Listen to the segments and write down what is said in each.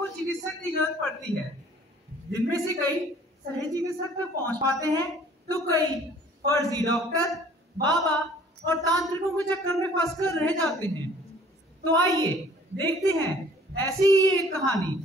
को चिकित्सक की जरूरत पड़ती है, जिनमें से कई सही चिकित्सक तक पहुंच पाते हैं तो कई फर्जी डॉक्टर, बाबा और तांत्रिकों के चक्कर में फंसकर रह जाते हैं। तो आइए देखते हैं ऐसी ही एक कहानी।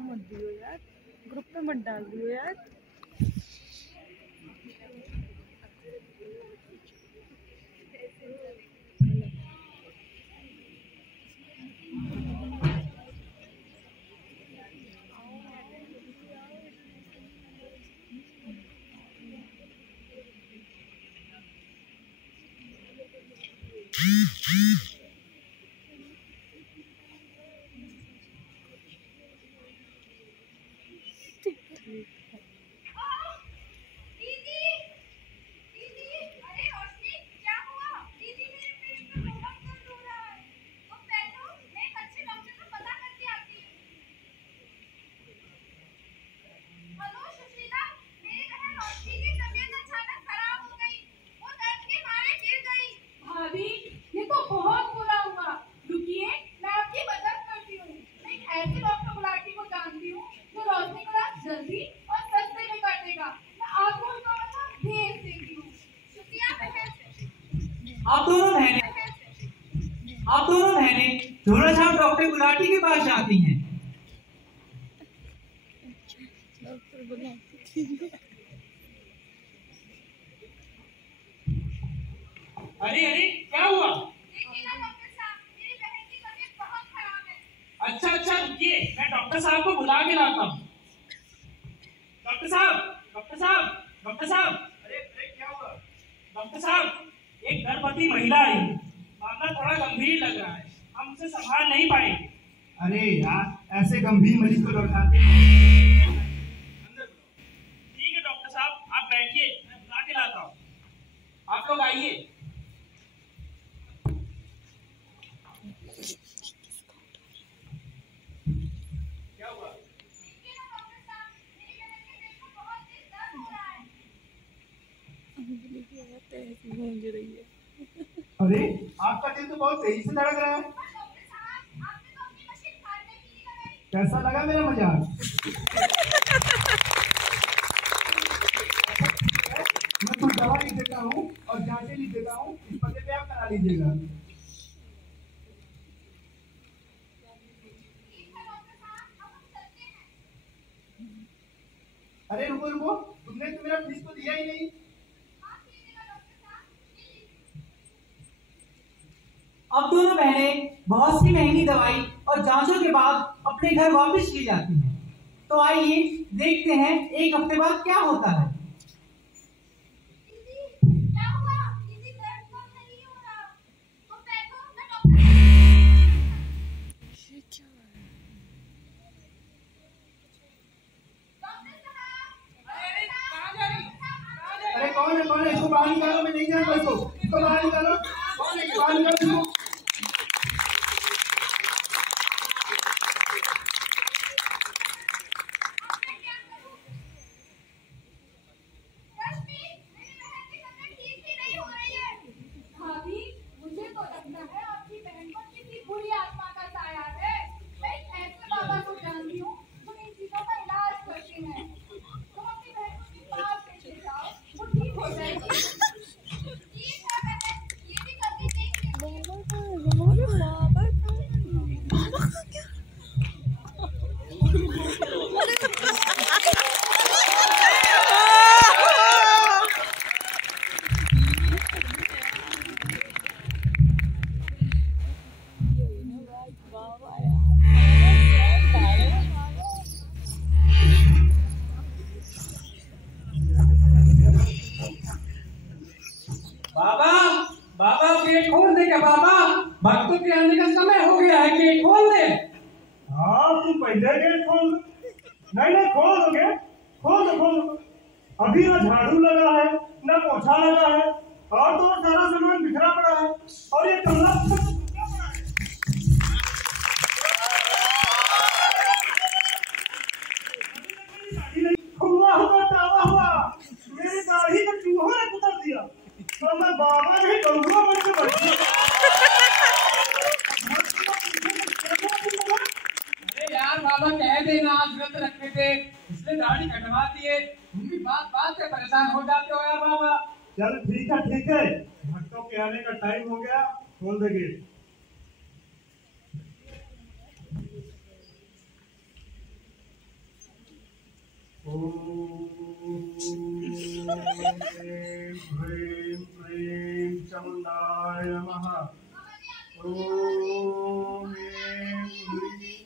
मत दियो यार, ग्रुप पे मत डाल दियो यार। आप दोनों बहनें झोला छाप डॉक्टर गुलाटी के पास जाती हैं। अरे अरे क्या हुआ? मेरी बहन की तबीयत बहुत खराब है। अच्छा रुकिए, मैं डॉक्टर साहब को बुला के लाता हूँ। डॉक्टर साहब। अरे क्या हुआ? डॉक्टर साहब, एक गर्भवती महिला आई है, मामला थोड़ा गंभीर लग रहा है, हम उसे संभाल नहीं पाएंगे। अरे यार, ऐसे गंभीर मरीज को लौटाते हैं। ठीक है डॉक्टर साहब, आप बैठिए, मैं बुला के लाता हूँ। आप लोग आइए। क्या हुआ? गूंज रही है। अरे आपका दिल तो बहुत तेजी से धड़क रहा है। कैसा लगा मेरा मजाक? मैं कुछ दवा लिख देता हूँ और जांचें लिख देता हूँ, इस पते पे आप करा लीजिएगा। अरे रुको, तुमने तो मेरा फीस तो दिया ही नहीं। अब दोनों बहनें बहुत सी महंगी दवाई और जांचों के बाद अपने घर वापस की जाती हैं। तो आइए देखते हैं एक हफ्ते बाद क्या होता है। अरे कौन है? इसको बाहर निकालो, मैं नहीं जानता इसको बाहर निकालो। कौन है? बाहर निकालो। भक्तों के आने का समय हो गया है, गेट खोल दे। हाँ तुम पहले गेट खोल दो। नहीं खोल दो गेट, खोल दो। अभी ना झाड़ू लगा है ना पोछा लगा है और तो सारा सामान बिखरा पड़ा है और ये कमरा बाबा कह देना आज व्रत रखते थे इसलिए दाढ़ी कटवा दिए। तुम भी बात बात से परेशान हो जाते हो यार बाबा। चल ठीक है, भक्तों के आने का टाइम हो गया, खोल दे गेट। ह्रीं क्लीं चामुण्डाय नमः। ओम ऐं ह्रीं।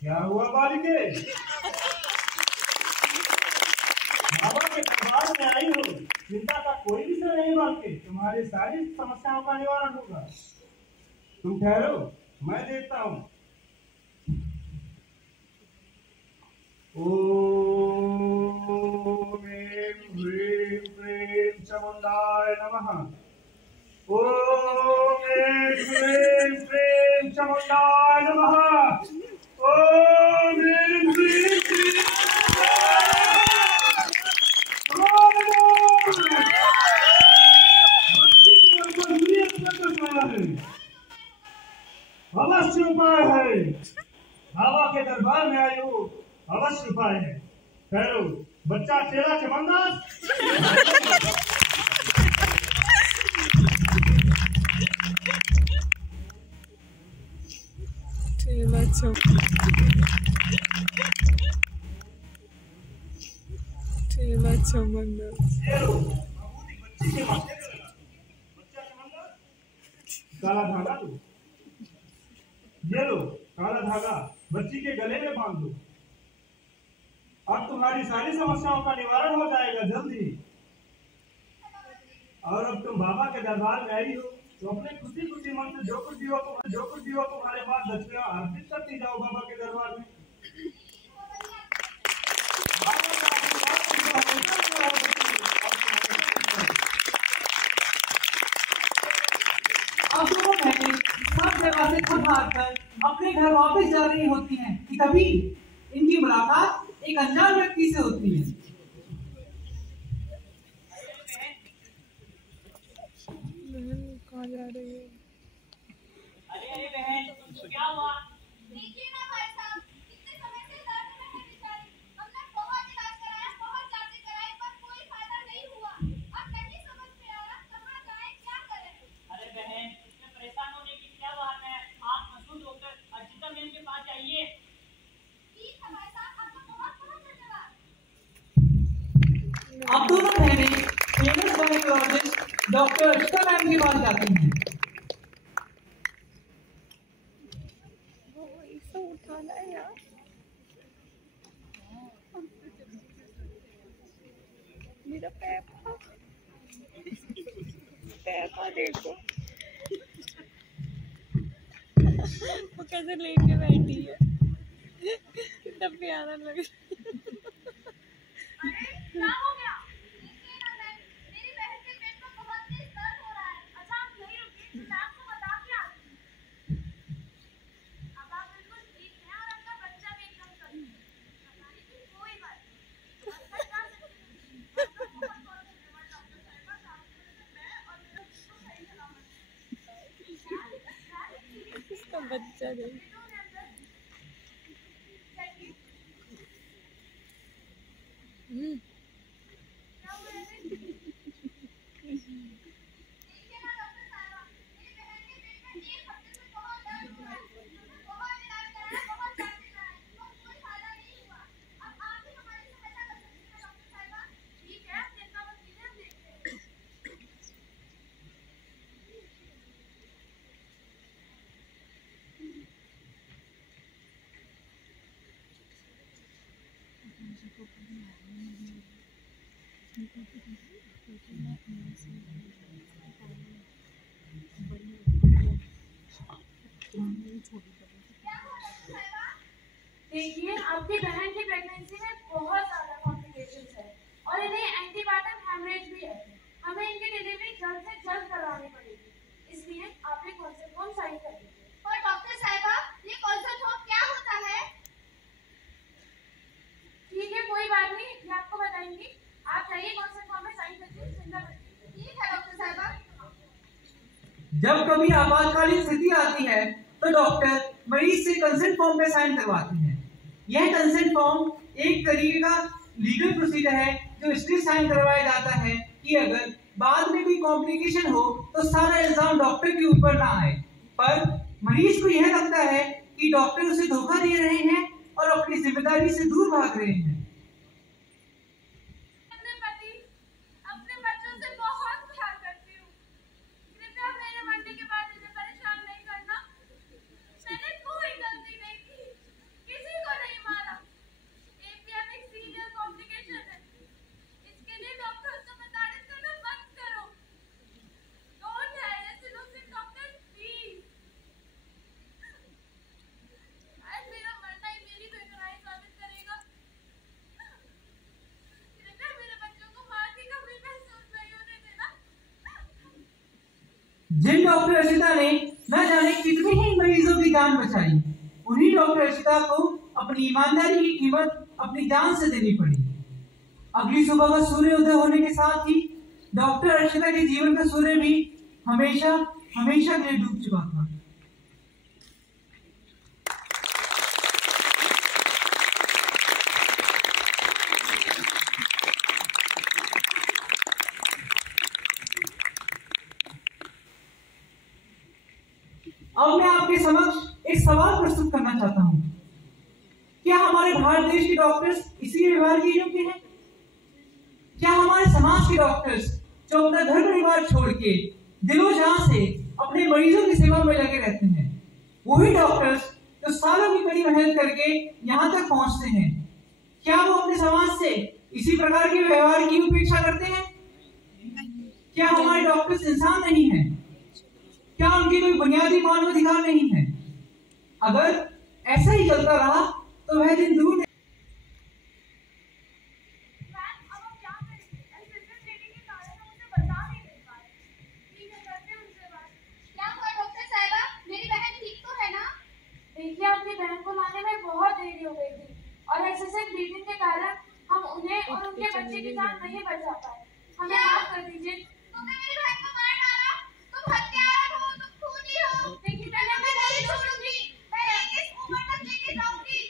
क्या हुआ बालिके? बाबा के दरबार में आई हो, चिंता का कोई विषय नहीं बालके, तुम्हारी सारी समस्याओं का निवारण होगा। तुम ठहरो, मैं देखता हूँ। ओम ऐं ह्रीं क्लीं चामुण्डाय नमः। ओम ऐं ह्रीं क्लीं चामुण्डाय नमः। ओम ऐं ह्रीं क्लीं अवश्य उपाय है। बाबा के दरबार में आई हो, अवश्य उपाय है। ठहरो, बच्चा चेला चमनदास। चेला चमनदास। काला धागा लो, ये लो काला धागा बच्ची के गले में बांध दो। अब तुम्हारी सारी समस्याओं का निवारण हो जाएगा जल्दी। और अब तुम बाबा के दरबार में आई हो तो अपने खुशी खुशी मन से जो कुछ भी हो तुम्हारे पास दक्षिणा अर्पित करती जाओ बाबा के दरबार में। अब दोनों बहनें सब जगह से थक हार कर अपने घर वापस जा रही होती हैं कि तभी इनकी मुलाकात एक अनजान व्यक्ति से होती है। बहन कहाँ जा रही है? अरे बहन क्या हुआ? देखिए ना भाई साहब, कितने समय से दर्द में है बेचारी। हमने बहुत इलाज कराया, बहुत जांचें कराई पर कोई फायदा नहीं हुआ। अब नहीं समझ में आ रहा कहाँ जाए, क्या करें। अरे बहन इसमें परेशान होने की क्या बात है? आप मशहूर डॉक्टर अर्चिता मैम के पास जाइए। ठीक है भाई साहब, आपको बहुत बहुत धन्यवाद। अब दोनों बहनें फेमस गायकोलॉजिस्ट डॉक्टर अर्चिता मैम के पास जाती हैं। वो इसे उठाना है यार। मेरा पैपा देखो वो कैसे लेके बैठी है, कितना प्यारा लग रहा है। अरे क्या हो गया? देखिए ना मैम, मेरी बहन के पेट में बहुत तेज दर्द हो रहा है। अच्छा आप यहीं रुकिए, मैं आपको बता के आती हूँ। अब आप बिल्कुल ठीक हैं और आपका बच्चा भी एकदम सही है। बताने की कोई बात नहीं। डॉक्टर कहाँ से? डॉक्टर बहुत बहुत धन्यवाद डॉक्टर साहिबा, आपकी वजह से मैं और मेरा बच्चा सही सलामत है। इसका बच्चा नहीं। देखिए ना डॉक्टर साहिबा, मेरी बहन के पेट में 1 हफ्ते से बहुत दर्द हो रहा है। हमने बहुत इलाज कराया, बहुत जांचें कराई, पर कोई फायदा नहीं हुआ। अब आप ही हमारी सहायता कर सकती हैं डॉक्टर साहिबा। ठीक है, आप चिंता मत कीजिए, हम देखते हैं। देखिए आपकी बहन की प्रेगनेंसी में बहुत ज्यादा कॉम्प्लिकेशंस है और इन्हें एंटीबायोटिक हेमरेज भी है। हमें इनकी डिलीवरी जल्द से जल्द करवानी पड़ेगी, इसलिए आप ये कॉन्सेप्ट फॉर्म साइन कर दीजिए। और डॉक्टर साहिबा, ये कॉन्सेप्ट फॉर्म क्या होता है? ठीक है, कोई बात नहीं, ये आपको बताएंगी। आप चाहिए कॉन्सेप्ट फॉर्म में साइन करके चिंता मत कीजिए। ठीक है डॉक्टर साहिबा। जब कभी आपातकालीन स्थिति आती है तो डॉक्टर मरीज से कंसेंट फॉर्म में साइन करवाते हैं। यह कंसेंट फॉर्म एक तरीके का लीगल प्रोसीजर है जो इसलिए साइन करवाया जाता है कि अगर बाद में कोई कॉम्प्लिकेशन हो तो सारा इल्जाम डॉक्टर के ऊपर ना आए, पर मरीज को यह लगता है कि डॉक्टर उसे धोखा दे रहे हैं और अपनी जिम्मेदारी से दूर भाग रहे हैं। जिन डॉक्टर अर्चिता ने न जाने कितने ही मरीजों की जान बचाई, उन्हीं डॉक्टर अर्चिता को अपनी ईमानदारी की कीमत अपनी जान से देनी पड़ी। अगली सुबह का सूर्य उदय होने के साथ ही डॉक्टर अर्चिता के जीवन का सूर्य भी हमेशा हमेशा के लिए डूब चुका था। अब मैं आपके समक्ष एक सवाल प्रस्तुत करना चाहता हूं। क्या हमारे भारत देश के डॉक्टर्स इसी व्यवहार के योग्य हैं? क्या हमारे समाज के डॉक्टर्स जो अपना घर परिवार छोड़ के दिलो जान से अपने मरीजों की सेवा में लगे रहते हैं, वही डॉक्टर्स जो सालों की कड़ी मेहनत करके यहाँ तक पहुंचते हैं, क्या वो अपने समाज से इसी प्रकार के व्यवहार की उपेक्षा करते हैं? क्या हमारे डॉक्टर्स इंसान नहीं हैं? क्या उनकी कोई बुनियादी मानवाधिकार नहीं है? अगर ऐसा ही चलता रहा तो वह दिन दूर नहीं। देखिए, आपकी बहन को लाने में बहुत देरी हो गई थी और एक्सेसिव ब्लीडिंग के कारण हम उन्हें और उनके बच्चे की जान नहीं बचा पाए। हमें माफ कर दीजिए। तुमने मेरी बहन को मार डाला, तुम हत्यारा हो, तुम खूनी हो। देखिए, मैं नहीं छोड़ूंगी, मैं इस उम्र तक लेके जाऊंगी।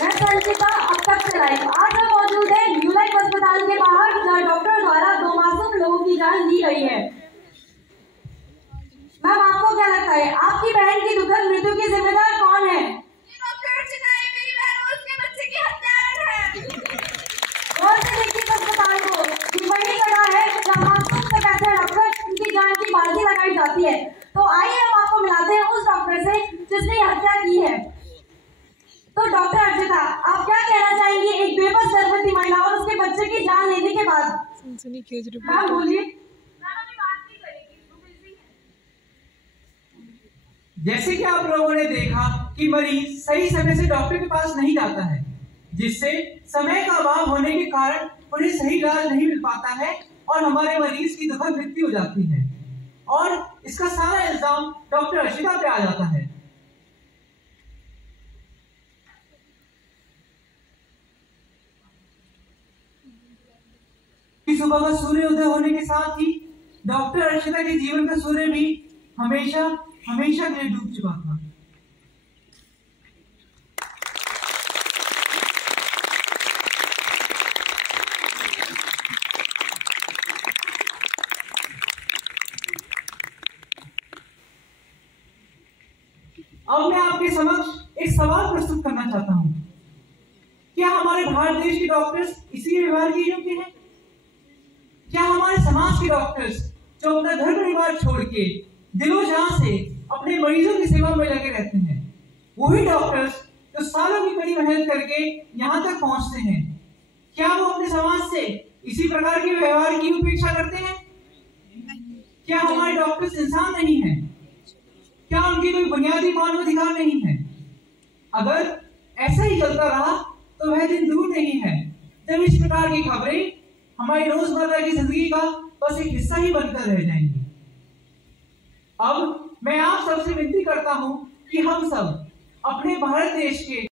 मैं संचिता अब तक से लाइव। आज हम मौजूद है न्यू लाइफ अस्पताल के बाहर, जहाँ डॉक्टर द्वारा 2 मासूम लोगों की जान ली गई है। मैम, आपको क्या लगता है आपकी बहन की दुखद मृत्यु की जिम्मेदार कौन है? डॉक्टर अर्चिता है, मेरी बहन और उसके बच्चे की हत्यारा है। और से देखिए इस अस्पताल को, ये वही जगह है जहाँ मासूम से पैसे रखकर उनकी जान की बाजी लगाई जाती है। तो आइए हम आपको मिलाते हैं उस डॉक्टर से जिसने हत्या की है। तो डॉक्टर अर्चिता, आप क्या कहना चाहेंगी एक बेबस गर्भवती महिला और उसके बच्चे की जान लेने के बाद? मैम बोलिए। जैसे कि आप लोगों ने देखा कि मरीज सही समय से डॉक्टर के पास नहीं जाता है, जिससे समय का अभाव होने के कारण उन्हें सही इलाज नहीं मिल पाता है और हमारे मरीज की दुखद मृत्यु हो जाती है और इसका सारा इल्जाम डॉक्टर अर्चिता पे आ जाता है। सुबह का सूर्य उदय होने के साथ ही डॉक्टर अर्चिता के जीवन का सूर्य भी हमेशा हमेशा के लिए डूब चुका था। अब मैं आपके समक्ष एक सवाल प्रस्तुत करना चाहता हूं। क्या हमारे भारत देश के डॉक्टर्स इसी व्यवहार के योग्य हैं? क्या हमारे समाज के डॉक्टर्स जो अपना घर परिवार छोड़ के दिलो जान से अपने मरीजों की सेवा में लगे रहते हैं, वही डॉक्टर्स जो सालों की कड़ी मेहनत करके यहाँ तक पहुंचते हैं, क्या वो अपने समाज से इसी प्रकार के व्यवहार की उपेक्षा करते हैं? क्या हमारे डॉक्टर्स इंसान नहीं हैं? क्या उनकी कोई बुनियादी मानवाधिकार नहीं है? अगर ऐसा ही चलता रहा तो वह दिन दूर नहीं है जब इस प्रकार की खबरें हमारी रोजमर्रा की जिंदगी का बस एक हिस्सा ही बनकर रह जाएंगी। अब मैं आप सबसे विनती करता हूं कि हम सब अपने भारत देश के